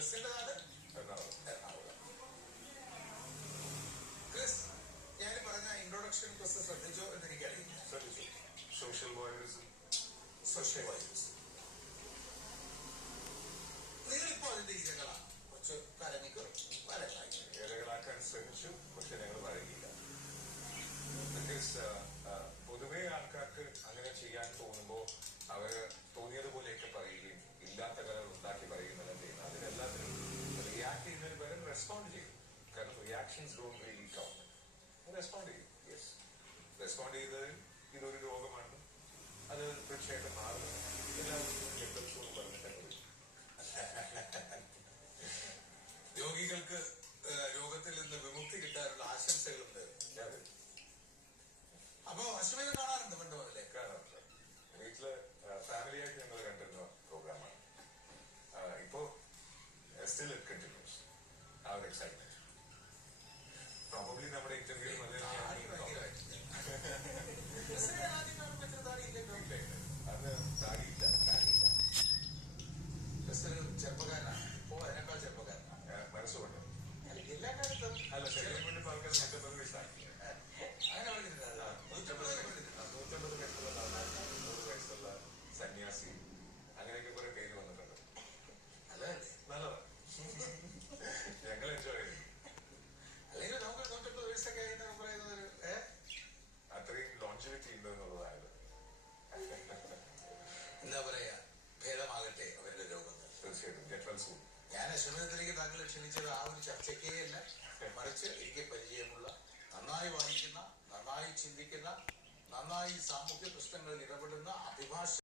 ക്രിസിന്റെ നാട് എറണാകുളം. ക്രിസ്, ഞാൻ പറഞ്ഞ ഇൻട്രൊഡക്ഷൻ ക്രിസ് ശ്രദ്ധിച്ചോ എന്ന് എനിക്കറിയില്ല. ശ്രദ്ധിച്ചു. Social voyeurism. Social voyeurism. നിങ്ങളിപ്പോ അതിന്റെ ഇരകളാണ്. കുറച്ച് കാലങ്ങൾക്ക് ഇരകളാക്കാൻ ശ്രമിച്ചു, പക്ഷെ ഞങ്ങൾ വഴങ്ങിയില്ല. ബിക്കോസ് പൊതുവെ ആൾക്കാർക്ക് അങ്ങനെ ചെയ്യാൻ തോന്നുമ്പോൾ അവര് തോന്നിയതുപോലെയൊക്കെ പറയുകയും ഇല്ലാത്ത കഥകൾ ഉണ്ടാക്കി പറയുകയും ചെയ്യുന്നത്. അതിനെല്ലാത്തിനും റിയാക്ട് ചെയ്യുന്നതിന് പകരം റെസ്പോണ്ട് ചെയ്യും. കാരണം reactions don't really count. Respond ചെയ്യും. യെസ്, റെസ്പോണ്ട് ചെയ്തതിൽ ഇതൊരു രോഗമാണ്, അത് തീർച്ചയായിട്ടും മാറുന്നു. എല്ലാവരും പറഞ്ഞിട്ടൊക്കെ രോഗികൾക്ക് രോഗത്തിൽ നിന്ന് വിമുക്തി കിട്ടാനുള്ള ആശംസകളുണ്ട്. അപ്പൊ അശ്വമേധം കാണാറുണ്ട് പണ്ട് മുതലേ? കാണാറുണ്ട്. വീട്ടില് ഫാമിലിയായിട്ട് ഞങ്ങൾ കണ്ടിരുന്ന പ്രോഗ്രാമാണ്. ഇപ്പോ സ്റ്റിൽ ഇറ്റ് കണ്ടിന്യൂസ്. ആ ഒരു എക്സൈറ്റ്മെന്റ് പ്രോബബ്ലി നമ്മുടെ ഇന്റർവ്യൂ അന്ന് താടിയില്ല. ചെറുപ്പക്കാരനാണ്. ഇപ്പോ അതിനേക്കാൾ ചെറുപ്പക്കാരനാണ്. മനസ്സുകൊണ്ട് എല്ലാ കാലത്തും അല്ല, ശരീരം കൊണ്ട് ആൾക്കാർ 150 വയസ്സാക്കി. അങ്ങനെ പറഞ്ഞിട്ടുണ്ട്. 150 വയസ്സുള്ള 100 വയസ്സുള്ള സന്യാസി, അങ്ങനെയൊക്കെ കുറെ പേര് വന്നിട്ടുണ്ട്. അതല്ലേ നല്ലതാണ്. ഞങ്ങൾ എൻജോയ് ചെയ്തു. അല്ലെങ്കിൽ നമുക്ക് 150 വയസ്സൊക്കെ പറയുന്നത് അത്രയും ലോഞ്ചിവിറ്റി ഉണ്ട് എന്നുള്ളതായത്. എന്താ പറയാ, ഭേദമാകട്ടെ അവരുടെ രോഗങ്ങൾ. തീർച്ചയായിട്ടും. Get well soon. ഞാൻ അശ്വമേധത്തിലേക്ക് താങ്കളെ ക്ഷണിച്ചത് ആ ഒരു ചർച്ചയ്ക്കേ അല്ല, മറിച്ച് എനിക്ക് പരിചയമുള്ള, നന്നായി വായിക്കുന്ന, നന്നായി ചിന്തിക്കുന്ന, നന്നായി സാമൂഹ്യ പ്രശ്നങ്ങളിൽ ഇടപെടുന്ന അഭിഭാഷ